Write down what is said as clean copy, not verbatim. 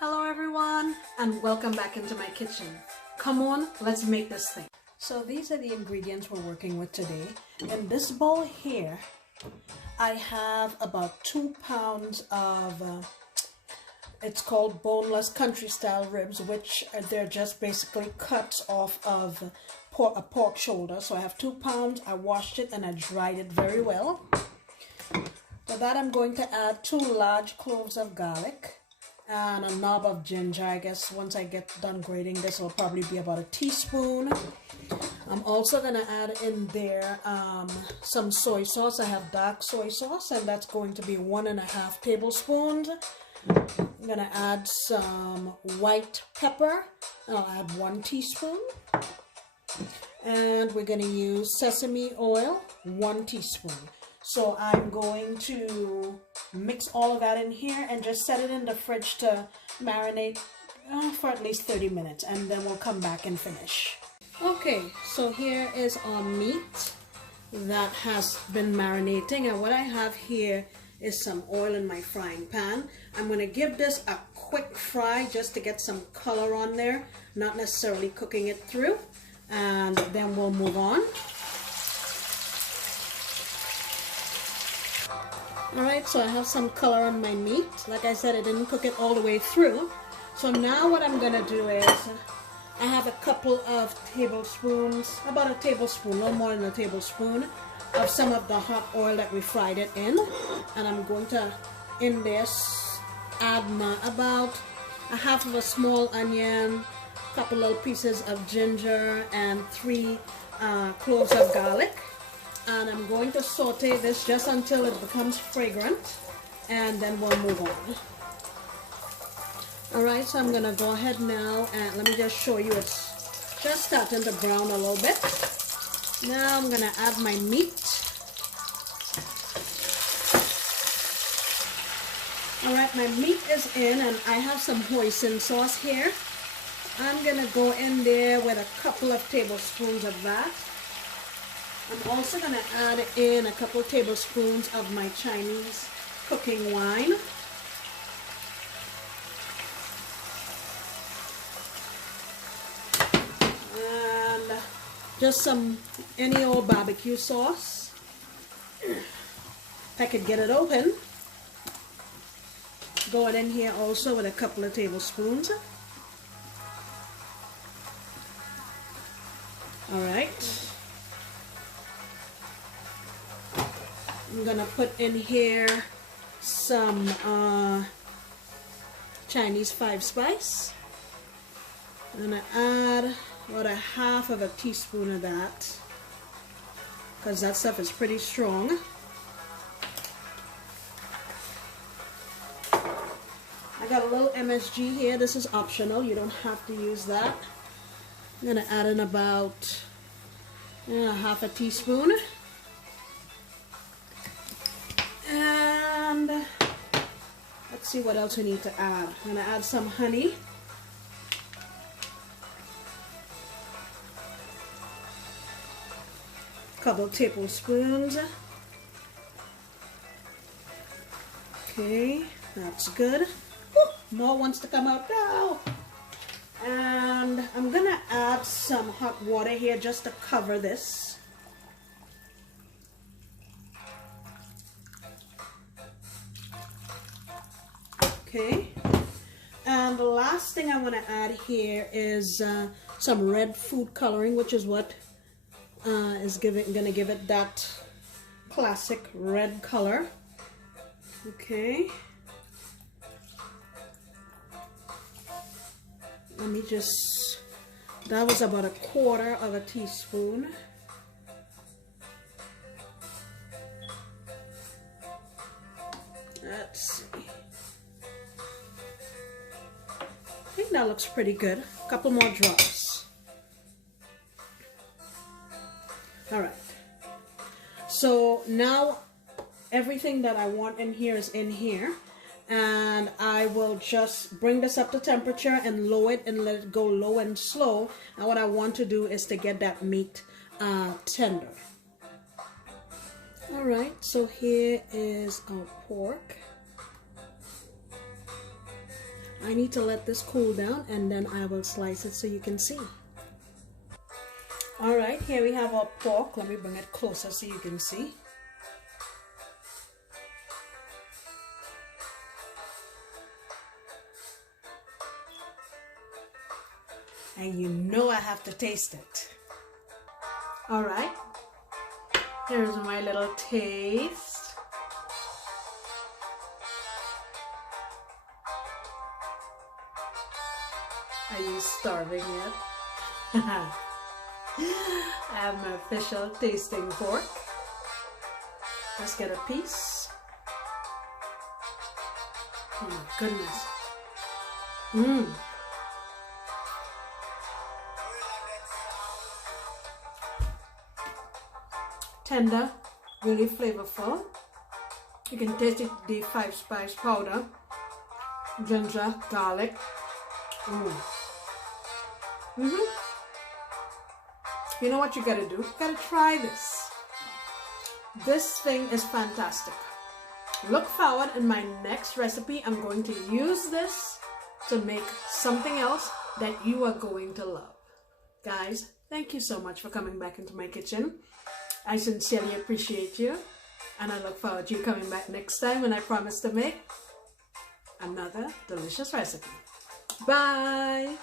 Hello everyone, and welcome back into my kitchen. Come on, let's make this thing. So these are the ingredients we're working with today. In this bowl here, I have about 2 pounds of, it's called boneless country style ribs, which they're just basically cuts off of a pork shoulder. So I have 2 pounds, I washed it and I dried it very well. To that I'm going to add 2 large cloves of garlic and a knob of ginger. I guess once I get done grating this, will probably be about a teaspoon. I'm also going to add in there some soy sauce. I have dark soy sauce, and that's going to be 1.5 tablespoons. I'm going to add some white pepper. I'll add 1 teaspoon. And we're going to use sesame oil, 1 teaspoon. So I'm going to mix all of that in here and just set it in the fridge to marinate for at least 30 minutes, and then we'll come back and finish. Okay, so here is our meat that has been marinating, and what I have here is some oil in my frying pan. I'm going to give this a quick fry just to get some color on there, not necessarily cooking it through, and then we'll move on. Alright, so I have some color on my meat. Like I said, I didn't cook it all the way through. So now what I'm going to do is, I have a couple of tablespoons, about a tablespoon, no more than a tablespoon, of some of the hot oil that we fried it in. And I'm going to, in this, add about a half of a small onion, a couple little pieces of ginger, and 3 cloves of garlic. And I'm going to saute this just until it becomes fragrant, and then we'll move on. Alright, so I'm going to go ahead now and let me just show you, it's just starting to brown a little bit. Now I'm going to add my meat. Alright, my meat is in, and I have some hoisin sauce here. I'm going to go in there with a couple of tablespoons of that. I'm also going to add in a couple tablespoons of my Chinese cooking wine. And just any old BBQ sauce. If I could get it open. Going in here also with a couple of tablespoons. Alright. I'm going to put in here some Chinese 5 spice. I'm going to add about a half of a teaspoon of that, because that stuff is pretty strong. I got a little MSG here. This is optional. You don't have to use that. I'm going to add in about half a teaspoon. And let's see what else we need to add. I'm going to add some honey. A couple tablespoons. Okay, that's good. Woo, more wants to come out now. And I'm going to add some hot water here just to cover this. Okay, and the last thing I want to add here is some red food coloring, which is what is going to give it that classic red color. Okay, let me just, that was about a quarter of a teaspoon. Let's see. I think that looks pretty good. A couple more drops. Alright. So now everything that I want in here is in here. And I will just bring this up to temperature and lower it and let it go low and slow. And what I want to do is to get that meat tender. Alright, so here is our pork. I need to let this cool down and then I will slice it so you can see. Alright, here we have our pork. Let me bring it closer so you can see. And you know I have to taste it. Alright, here's my little taste. Are you starving yet? I have my official tasting fork. Let's get a piece. Oh my goodness. Tender, really flavorful. You can taste it, the 5-spice powder, ginger, garlic. You know what you gotta do? You gotta try this. This thing is fantastic. Look forward in my next recipe. I'm going to use this to make something else that you are going to love. Guys, thank you so much for coming back into my kitchen. I sincerely appreciate you, and I look forward to you coming back next time when I promise to make another delicious recipe. Bye!